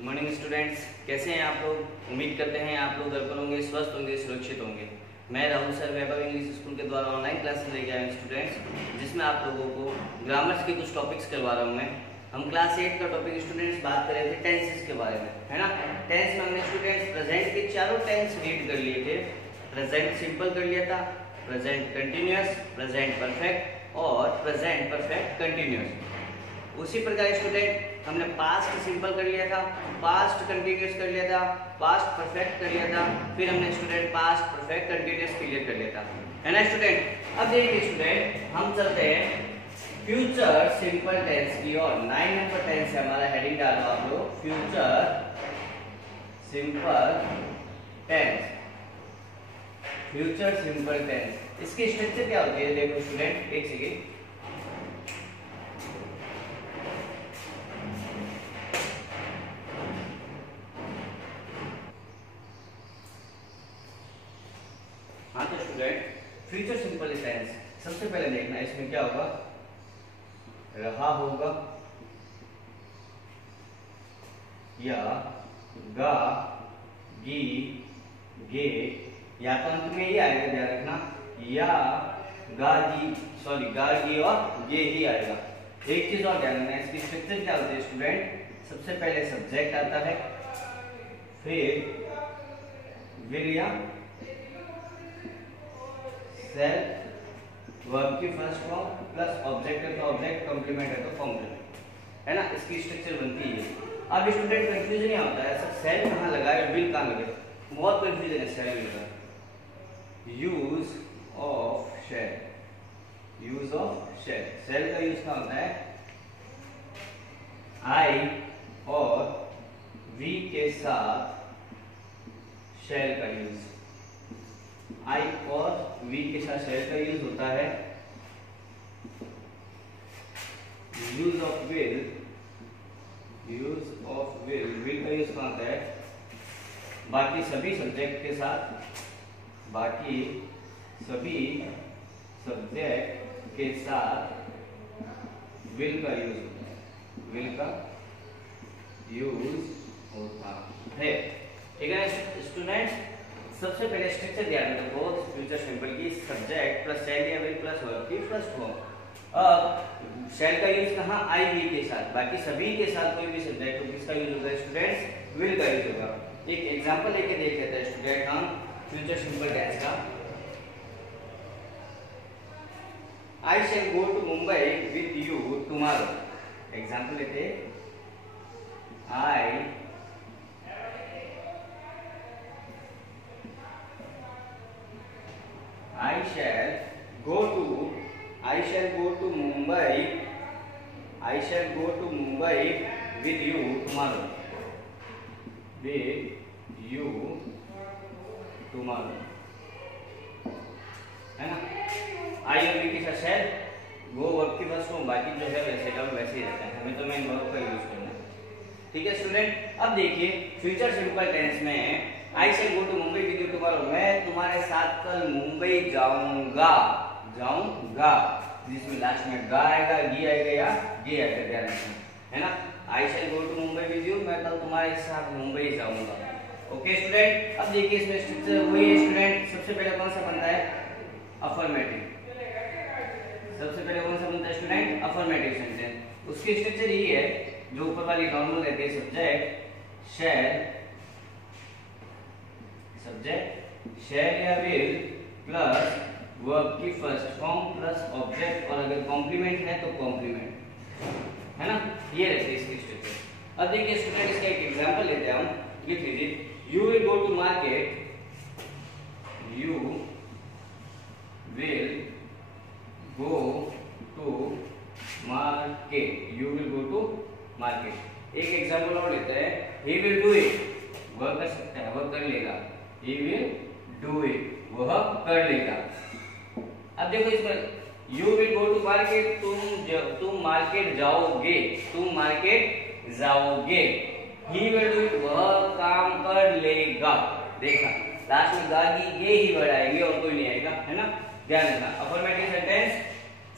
Good morning students, कैसे हैं आप लोग। उम्मीद करते हैं आप लोग घर पर होंगे, स्वस्थ होंगे, सुरक्षित होंगे। मैं राहुल सर वैभव इंग्लिश स्कूल के द्वारा ऑनलाइन क्लासेस लेके आए हैं स्टूडेंट्स, जिसमें आप लोगों को ग्रामर्स के कुछ टॉपिक्स करवा रहा हूँ मैं। हम क्लास 8 का टॉपिक स्टूडेंट्स बात कर रहे थे टेंसेस के बारे में, है ना। टेंस में हमने स्टूडेंट्स प्रेजेंट के चारों टेंस रीड कर लिए थे। प्रेजेंट सिंपल कर लिया था, प्रेजेंट कंटिन्यूअस, प्रेजेंट परफेक्ट और प्रेजेंट परफेक्ट कंटिन्यूअस। उसी प्रकार स्टूडेंट हमने पास्ट सिंपल कर लिया था, पास्ट कंटिन्यूअस कर लिया था, पास्ट परफेक्ट कर लिया था, फिर हमने student past perfect continuous clear कर लिया था, है ना स्टूडेंट। अब देखिए स्टूडेंट, हम चलते हैं फ्यूचर सिंपल टेंस की और 9 नंबर टेंस है हमारा। हेडिंग डालो आप लोग, future simple tense. Future simple tense, इसकी स्ट्रक्चर क्या होती है देखो स्टूडेंट, एक सेकेंड। हाँ तो स्टूडेंट, फ्यूचर सिंपल टेंस सबसे पहले देखना इसमें क्या होगा, रहा होगा या गा, गी, गे, या तो अंत में ही आएगा, ध्यान रखना, या गा जी, सॉरी गा, गी और गे ही आएगा। एक चीज और ध्यान रखना, इसकी स्ट्रक्चर क्या होती है स्टूडेंट, सबसे पहले सब्जेक्ट आता है, फिर विल या सेल्फ, वर्ब की फर्स्ट फॉर्म प्लस ऑब्जेक्ट है तो ऑब्जेक्ट, कॉम्प्लीमेंट है तो कॉम्प्लीमेंट, है ना। इसकी स्ट्रक्चर बनती है। अब स्टूडेंट कंफ्यूजन नहीं होता है सब सेल्फ कहाँ लगा है, विल कहाँ लगे, बहुत कंफ्यूजन है सेल्फ का। Use of shall, use of shall, shall का यूज कहाँ होता है, आई और वी के साथ शेल का यूज, आई और वी के साथ शेल का यूज होता है। Use of will, use of will, will का यूज कहाँ होता है, बाकी सभी सब्जेक्ट के साथ, बाकी सभी सब्जेक्ट के साथ विल का यूज होता है, विल का यूज होता है, ठीक है स्टूडेंट्स। सबसे पहले स्ट्रक्चर ध्यान रखो फ्यूचर सिंपल की, सब्जेक्ट प्लस शेल या विल प्लस वर्ब की फर्स्ट फॉर्म। अब शेल का यूज कहाँ, आई वी के साथ, बाकी सभी के साथ कोई भी सब्जेक्ट हो किसका यूज होगा स्टूडेंट्स, विल का यूज होगा। एक एग्जांपल लेके देख लेते हैं स्टूडेंट हम फ्यूचर सिंपल टेंस का। I shall go to Mumbai with you tomorrow. Example लेते हैं, I shall go to Mumbai. I shall go to Mumbai with you tomorrow. With you tomorrow. है ना। आई और वी के साथ shall, go वर्ब की first form, बाकी जो है वैसे का वैसे ही रहता है, हमें तो मेन वर्ब का यूज करना है, ठीक है स्टूडेंट। अब देखिए फ्यूचर सिंपल टेंस में I shall go to Mumbai with you tomorrow, मैं तुम्हारे साथ कल मुंबई जाऊंगा, जाऊंगा, जिसमें लास्ट में गा आएगा, गी आएगा या गे आएगा, ध्यान रखना, है ना। I shall go to Mumbai with you, मैं कल तुम्हारे साथ मुंबई जाऊंगा। ओके स्टूडेंट, अब देखिए इसमें स्ट्रक्चर वही है स्टूडेंट। सबसे पहले कौन सा बनता है, अफर्मेटिव। सबसे पहले कौन सा बनता है स्टूडेंट, अफर्मेटिव सेंटेंस। उसकी स्ट्रक्चर यही है जो ऊपर वाली नॉर्मल रहती है, सब्जेक्ट शैल, सब्जेक्ट शैल या विल प्लस वर्ब की फर्स्ट फॉर्म प्लस ऑब्जेक्ट, और अगर कॉम्प्लीमेंट है तो कॉम्प्लीमेंट, है ना। ये रहती है इसकी स्ट्रक्चर। अब देखिए स्टूडेंट, इसका एक एग्जांपल लेते हैं हम, लिख लीजिए, you will go to market, you will go to market, you will go to market. एक एग्जांपल और लेते हैं, ही विल डू इट, वह कर सकता है, वह कर लेगा, he will do it, वह कर लेगा। अब देखो इसमें you will go to market, तुम मार्केट जाओगे, तुम मार्केट जाओगे, he will do it, वह काम कर लेगा। देखा लास्ट में गागी ये ही वर्ड आएंगे और कोई नहीं आएगा, है ना, ध्यान रखना। अफर्मेटिव सेंटेंस,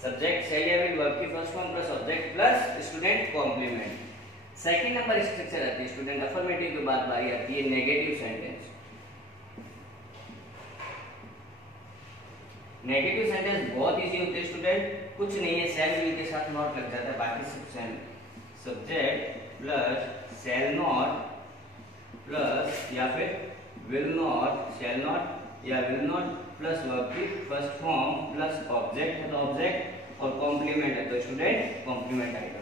सब्जेक्ट शैल या विल, वर्ब की first form plus object plus student complement, second number structure आती है स्टूडेंट, अफर्मेटिव के बाद बारी आती है नेगेटिव सेंटेंस। नेगेटिव सेंटेंस बहुत इजी होते हैं स्टूडेंट, कुछ नहीं है, शैल विल के साथ नॉट लग जाता है, बाकी सब same. Subject plus shall not plus या फिर विल नॉट, शैल नॉट या विल नॉट प्लस वर्ब की फर्स्ट फॉर्म प्लस ऑब्जेक्ट है तो ऑब्जेक्ट और कॉम्प्लीमेंट है तो स्टूडेंट कॉम्प्लीमेंट आएगा।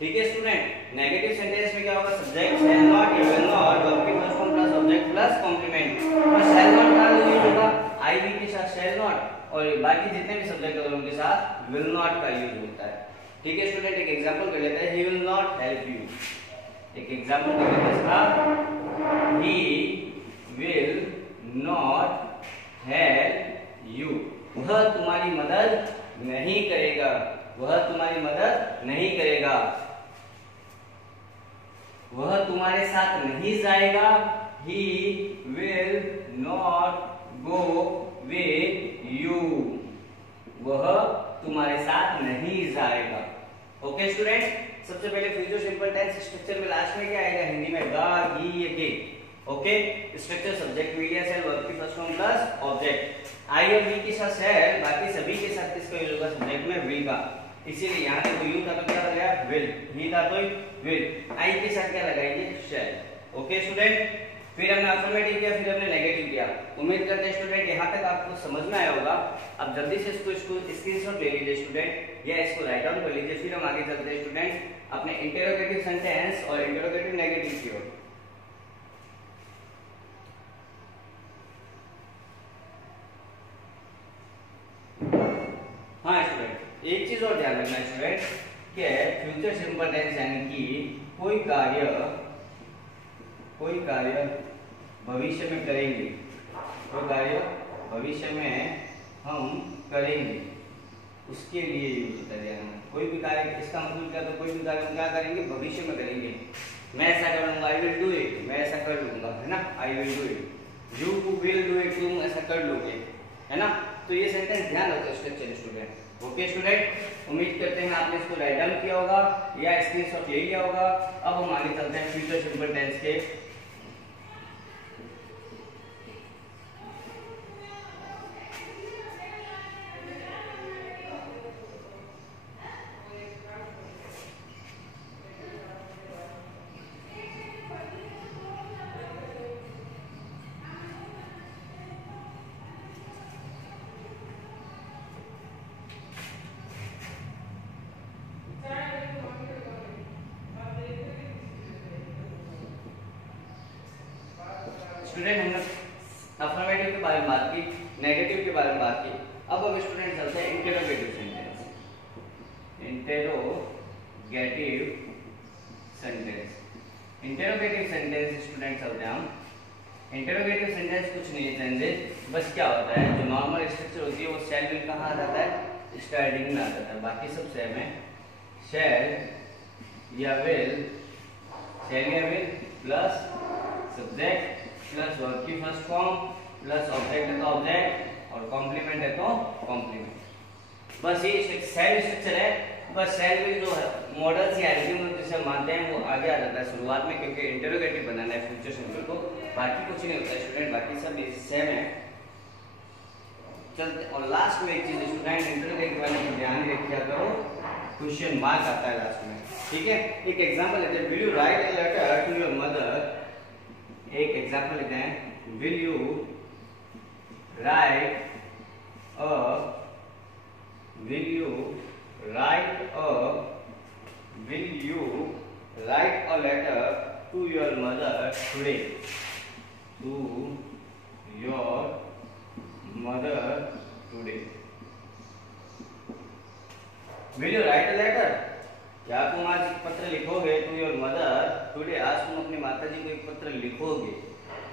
ठीक है स्टूडेंट, नेगेटिव सेंटेंस में क्या होगा, सब्जेक्ट शैल नॉट या विल नॉट, वर्ब की first form plus object plus complement. तो शैल नॉट का यूज होगा आई वी के साथ शैल नॉट, और बाकी जितने भी सब्जेक्ट होंगे उनके साथ विल नॉट का यूज होता है। ठीक है स्टूडेंट, एक एग्जांपल कर लेते हैं, he will not help you. एक एग्जांपल कर लेते हैं इसका, he will not help you, वह तुम्हारी मदद नहीं करेगा, वह तुम्हारी मदद नहीं करेगा, वह तुम्हारे साथ नहीं जाएगा, he will not go with you, वह तुम्हारे साथ नहीं जाएगा। ओके स्टूडेंट, सबसे पहले फ्यूचर सिंपल टेंस स्ट्रक्चर में लास्ट में क्या आएगा, हिंदी में गा गी ये गे। Okay, structure subject media shall verb की first form plus object, I और वी के साथ सेल, बाकी सभी के साथ किसका यूज होगा, सब्जेक्ट में विल का, इसीलिए यहाँ पे यू था तो क्या लगाया विल, ही था तो विल, आई के साथ क्या लगाएंगे शैल। ओके स्टूडेंट, फिर हमने अफर्मेटिव किया, फिर हमने नेगेटिव किया। उम्मीद करते हैं स्टूडेंट यहाँ तक आपको समझ में आया होगा। अब जल्दी से इसको स्क्रीनशॉट ले लीजिए स्टूडेंट, या इसको राइट डाउन कर लीजिए, फिर हम आगे चलते हैं स्टूडेंट अपने इंटरोगेटिव सेंटेंस और इंटरोगेटिव नेगेटिव की ओर। हाँ स्टूडेंट, एक चीज और ध्यान रखना स्टूडेंट कि फ्यूचर सिंपल टेंस यानी कि कोई कार्य भविष्य में करेंगे, कोई कार्य भविष्य में हम करेंगे, उसके लिए यूज होता है ध्यान। कोई भी कार्य, इसका मतलब क्या, तो कोई भी कार्य हम क्या करेंगे, भविष्य में करेंगे। मैं ऐसा कर लूंगा, आई विल डू इट, मैं ऐसा कर लूंगा, है ना, I will do it, you will do it, तुम ऐसा कर लोगे, है ना। तो ये सेंटेंस ध्यान रखो स्ट्रक्चर स्टूडेंट। ओके स्टूडेंट, उम्मीद करते हैं आपने इसको राइट डाउन किया होगा या स्क्रीनशॉट ले लिया होगा। अब हम आगे चलते हैं फ्यूचर सिंपल टेंस के। स्टूडेंट हमने अफर्मेटिव के बारे में बात की, नेगेटिव के बारे में बात की। अब हम स्टूडेंट चलते हैं interrogative sentence. Interrogative sentence, interrogative sentence student चलते हैं हम। इंटरोगेटिव सेंटेंस कुछ नहीं है चेंजेस, बस क्या होता है, जो नॉर्मल स्ट्रक्चर होती है वो शैल विल कहाँ आ जाता है, स्टार्टिंग में आ जाता है, बाकी सब सेम है। शैल या विल, शैल या will plus subject plus verb की फर्स्ट फॉर्म प्लस ऑब्जेक्ट है तो ऑब्जेक्ट और कॉम्प्लीमेंट है तो कॉम्प्लीमेंट। बस ये सेल स्ट्रक्चर है। बस सेल विल जो है मॉडल्स या एल्गोरिथम जिसे मानते हैं वो आगे आ जाता है शुरुआत में, क्योंकि इंटरोगेटिव बनाना है फ्यूचर सिंपल को, बाकी कुछ नहीं होता है स्टूडेंट, बाकी सब सेम है। चलते और लास्ट में एक चीज स्टूडेंट इंटरोगेटिव वाले में ध्यान रखिए करो, क्वेश्चन मार्क आता है लास्ट में। ठीक है, एक एग्जांपल लेते हैं, will you write a letter to your mother. एक एग्जांपल लेते हैं, will you write a letter to your mother today, to your mother today। Will you write a letter? क्या तुम आज एक पत्र लिखोगे टू योर मदर टुडे? आज तुम अपनी माताजी को एक पत्र लिखोगे।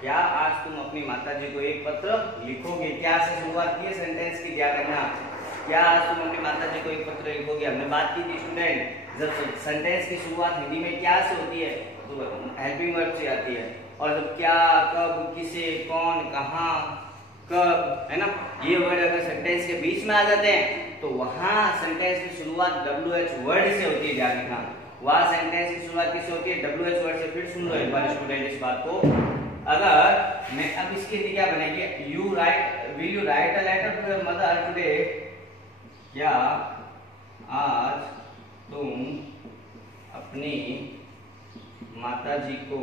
क्या आज तुम अपनी माताजी को एक पत्र लिखोगे? क्या से शुरुआत की है सेंटेंस की, क्या करना, क्या आज तुम अपनी माताजी को एक पत्र लिखोगे? हमने बात की थी स्टूडेंट, जब सेंटेंस की शुरुआत हिंदी में क्या से होती है तो हेल्पिंग वर्ब से आती है, और जब क्या, कब, किसे, कौन, कहाँ, कब, है ना, ये वर्ड अगर सेंटेंस के बीच में आ जाते हैं तो वहां सेंटेंस की शुरुआत WH वर्ड से होती है। ध्यान रखना, वहां सेंटेंस की शुरुआत किससे होती है? WH वर्ड से। फिर सुन लो एक बार स्टूडेंट इस बात को। अगर मैं अब इसके लिए क्या बनेगी? Will you write a letter to your mother today? क्या आज तुम अपनी माताजी को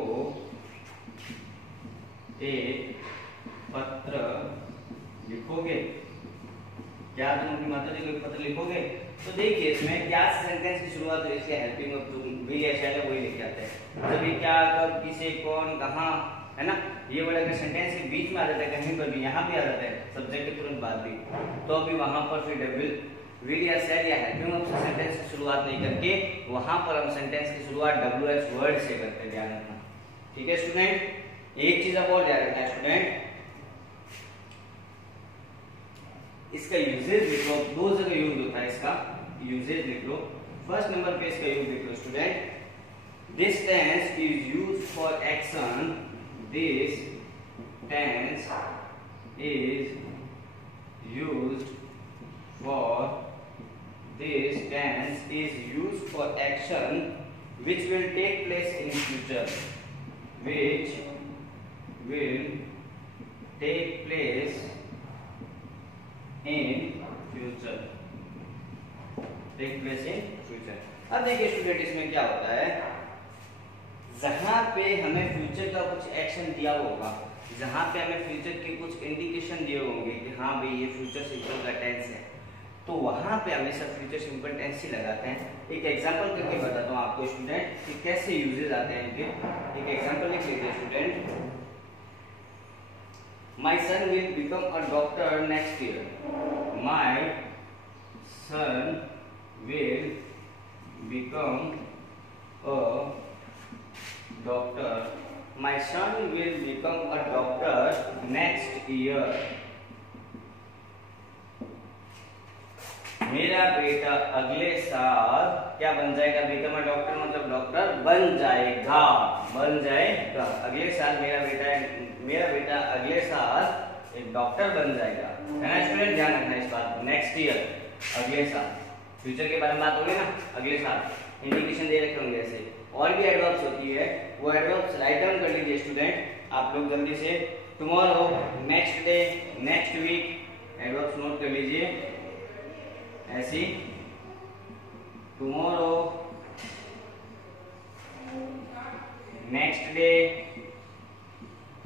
एक पत्र लिखोगे? क्या तुम अपनी माताजी को एक पत्र लिखोगे? तो देखिए इसमें क्या सेंटेंस की शुरुआत हुई, इसके हेल्पिंग ऑफ तुम भी ऐसा है वही लिख जाते हैं। जब ये क्या, कब, किसे, कौन, कहाँ, है ना, ये वर्ड अगर सेंटेंस के बीच में आ जाता है कहीं पर भी, यहाँ भी आ जाता है सब्जेक्ट के तुरंत बाद भी, तो अभी वहां पर फिर विल या सेड या हेल्पिंग ऑफ से सेंटेंस की शुरुआत नहीं करके वहां पर हम सेंटेंस की शुरुआत WH वर्ड से करते हैं। ध्यान रखना, ठीक है स्टूडेंट। एक चीज अब और ध्यान रखना है स्टूडेंट, इसका यूजेज लिख लो। दो जगह यूज होता है इसका, यूजेज लिख लो। फर्स्ट नंबर पे इसका यूज लिख लो student. This tense is used for action. This tense is used for this tense is used for action which will take place in future, which will take place in future, take place in future। अब देखिए student इसमें क्या होता है, जहां पे हमें future का कुछ एक्शन दिया होगा, जहां पे हमें फ्यूचर के कुछ इंडिकेशन दिए होंगे कि हाँ भाई ये फ्यूचर सिंपल का टेंस है, तो वहां पे हमेशा फ्यूचर सिंपल टेंस ही लगाते हैं। एक एग्जांपल करके बताता हूं आपको स्टूडेंट कि कैसे यूजेस आते हैं इनके। एक एग्जांपल लिख लीजिए student. My son will become a doctor next year. My son will become a doctor. My son will become a doctor next year. मेरा बेटा अगले साल क्या बन जाएगा? बिकम अ डॉक्टर मतलब डॉक्टर बन जाएगा, बन जाएगा। अगले साल मेरा बेटा अगले साल एक डॉक्टर बन जाएगा, है ना स्टूडेंट? ध्यान रखना इस बात को। नेक्स्ट ईयर, अगले साल, फ्यूचर के बारे में बात होगी ना, अगले साल इंडिकेशन दे रखे होंगे ऐसे। और भी एडवर्ब्स होती है, वो एडवर्ब्स राइट डाउन कर लीजिए स्टूडेंट आप लोग जल्दी से। Tomorrow, next day, next week, adverbs note कर लीजिए ऐसी। Tomorrow, next day,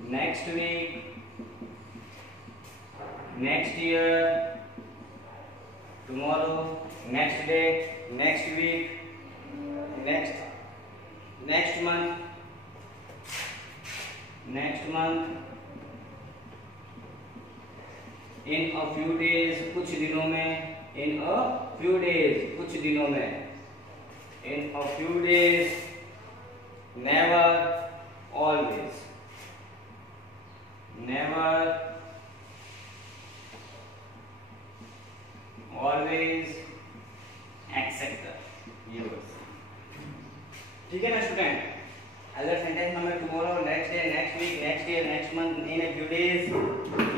next week, next year. Tomorrow, next day, next week, next month, in a few days, कुछ दिनों में, इन अ फ्यू डेज, कुछ दिनों में, in a few days, never, always, never, always, except. ये words ठीक है ना स्टूडेंट? अगर सेंटेंस में tomorrow, next day, next week, next year, next month, in a few days,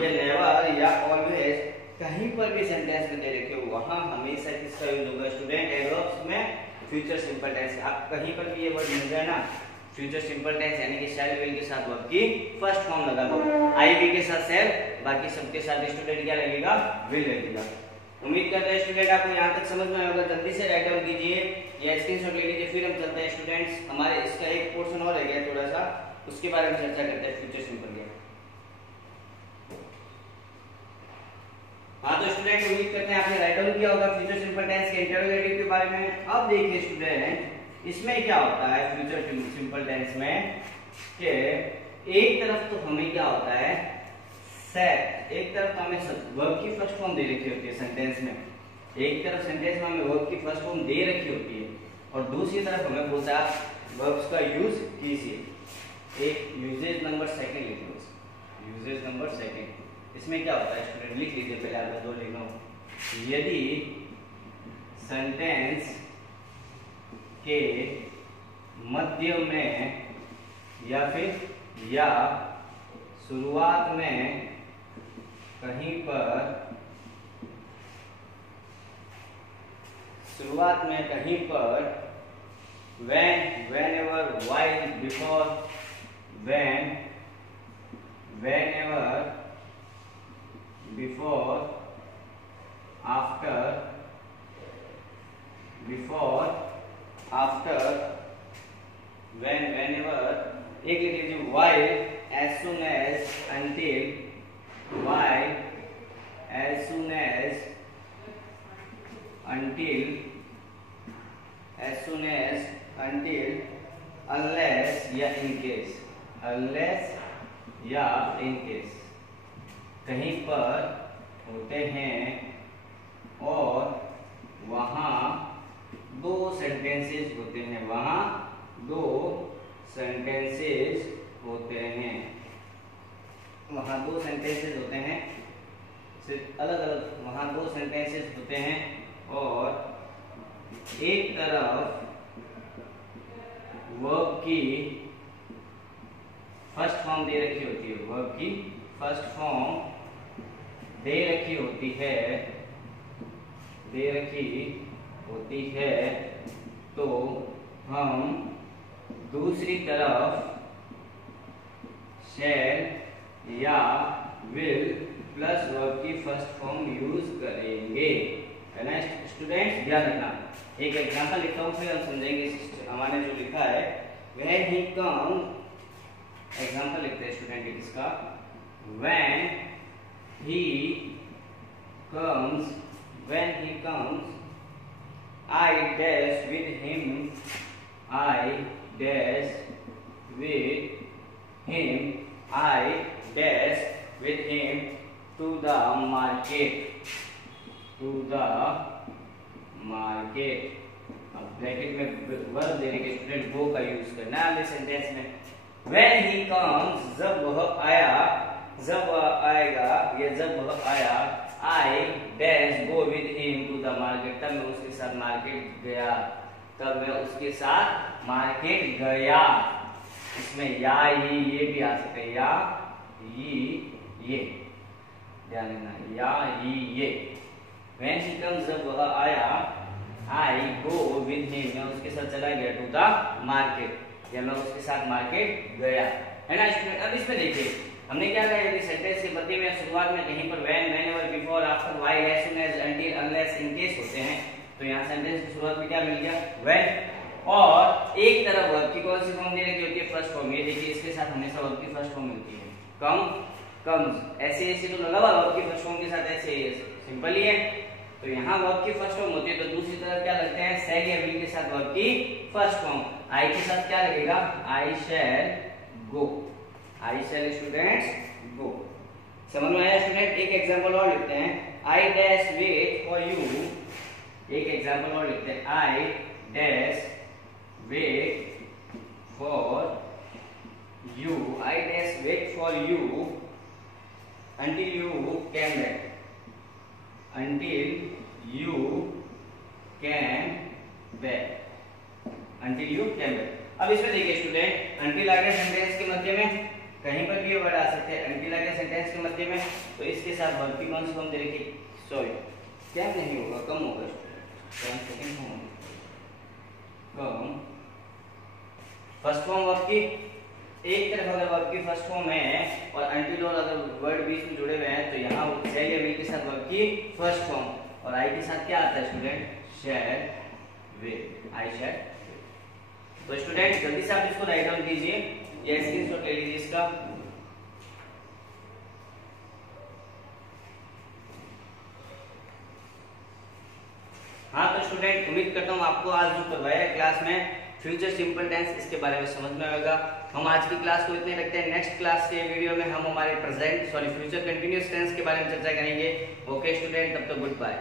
या नेवर या ऑलवेज कहीं पर भी सेंटेंस में दे रखे हो वहां हमेशा किसका यूज होगा स्टूडेंट? एडवर्ब्स में फ्यूचर सिंपल टेंस। आप कहीं पर भी ये वर्ड मिल जाए ना, फ्यूचर सिंपल टेंस यानी कि शैल विल के साथ वर्ब की फर्स्ट फॉर्म लगा दो। आई बी के साथ शैल, बाकी सबके साथ स्टूडेंट क्या लगेगा? विल लगेगा। उम्मीद करते हैं स्टूडेंट आपको यहाँ तक समझ में आएगा। जल्दी से राइट डाउन कीजिए या स्क्रीनशॉट ले लीजिए, फिर हम चलते हैं स्टूडेंट्स। हमारे इसका एक पोर्शन और रह गया थोड़ा सा, उसके बारे में चर्चा करते हैं, फ्यूचर सिंपल के। हाँ तो स्टूडेंट उम्मीद करते हैं आपने राइट डाउन किया होगा फ्यूचर सिंपल टेंस के इंटरोगेटिव के बारे में। अब देखिए स्टूडेंट इसमें क्या होता है फ्यूचर सिंपल टेंस में कि एक तरफ तो हमें क्या होता है सेट, एक तरफ तो हमें वर्ब की फर्स्ट फॉर्म दे रखी होती है सेंटेंस में, एक तरफ सेंटेंस में हमें वर्ब की फर्स्ट फॉर्म दे रखी होती है और दूसरी तरफ हमें बोलता है वर्ब्स का यूज कीजिए। एक यूजेज नंबर सेकंड लिख लो, यूजेज नंबर सेकंड। इसमें क्या होता है स्टूडेंट लिख लीजिए, पहले आप दो लिख लो। यदि सेंटेंस के मध्य में या फिर या शुरुआत में कहीं पर whenever, while, before, whenever, before, after, whenever, एक लिख लीजिए while, as soon as, until, while, as soon as, until, as soon as, until, unless या in case, unless या in case, कहीं पर होते हैं और वहाँ दो सेंटेंसेस होते हैं, वहाँ दो सेंटेंसेस होते हैं, वहाँ दो सेंटेंसेस होते हैं, सिर्फ अलग अलग वहाँ दो सेंटेंसेस होते हैं और एक तरफ वर्ब की फर्स्ट फॉर्म दे रखी होती है, वर्ब की फर्स्ट फॉर्म दे रखी होती है, तो हम दूसरी तरफ शैल या विल प्लस वर्ब की फर्स्ट फॉर्म यूज करेंगे, है ना स्टूडेंट, ध्यान रखना। एक एग्जांपल लिखता हूँ फिर हम समझेंगे हमारे जो लिखा है वह ही कम, एग्जांपल लिखते हैं स्टूडेंट इसका, when he comes, I dash with him, to the market, अब ब्रैकेट में वर्ब देने के स्टूडेंट वो का यूज करना है सेंटेंस में। When he comes, जब वह आएगा या जब वह आया, I dash go with him to the market, तब मैं उसके साथ मार्केट गया, इसमें या ये भी आ सकते हैं, या ये ध्यान रखना, या ये। When he comes, जब वह आया, I go with him, मैं उसके साथ चला गया, to the market, या मैं उसके साथ मार्केट गया, है ना स्टूडेंट। अब इसमें देखिए हमने क्या कहा, यदि सेंटेंस के मध्य में शुरुआत में कहीं पर when, whenever, before, after, while, as soon as, until, unless, in case होते हैं, तो यहाँ सेंटेंस की शुरुआत में क्या मिल गया, when, और एक तरफ वर्ब की कौन सी फॉर्म दे रखी होती है, फर्स्ट फॉर्म। ये देखिए इसके साथ हमेशा वर्ब की फर्स्ट फॉर्म मिलती है, कम्स, ऐसे तो लगा हुआ वर्ब की फर्स्ट फॉर्म के साथ, ऐसे सिंपल ही है। तो यहाँ वर्ब की फर्स्ट फॉर्म होती है, तो दूसरी तरफ क्या लगते हैं, शैल या विल के साथ वर्ब की फर्स्ट फॉर्म। आई के साथ क्या लगेगा, आई शैल गो, स्टूडेंट्स गो। समझ में आया स्टूडेंट। एक एग्जांपल और लिखते हैं, I dash wait for you, एक एग्जांपल और लिखते हैं, I dash wait for you, I dash wait for you until you came back, until you came back। अब इसमें देखिए स्टूडेंट, until आगे सेंटेंस के मध्य में कहीं पर भी ये वर्ड आ सकते हैं, until आगे सेंटेंस के मध्य में, तो इसके साथ वर्ब की कौन सी फॉर्म दे रखी, सॉरी क्या नहीं होगा, कम होगा student, come first form verb की, एक तरफ अगर वर्ब की फर्स्ट फॉर्म है और until और अगर वर्ड बीच में जुड़े हुए हैं, तो यहाँ शैल या विल के साथ वर्ब की फर्स्ट फॉर्म, और आई के साथ क्या आता है स्टूडेंट, शैल विल, आई शैल। तो स्टूडेंट जल्दी से आप इसको राइट डाउन कीजिए, ये स्क्रीनशॉट ले लीजिए इसका। हाँ तो स्टूडेंट उम्मीद करता हूँ आपको आज जो करवाया है क्लास में फ्यूचर सिंपल टेंस, इसके बारे में समझ में आएगा। हम आज की क्लास को इतने रखते हैं, नेक्स्ट क्लास के वीडियो में हम हमारे फ्यूचर कंटिन्यूअस टेंस के बारे में चर्चा करेंगे। ओके स्टूडेंट, तब तक गुड बाय।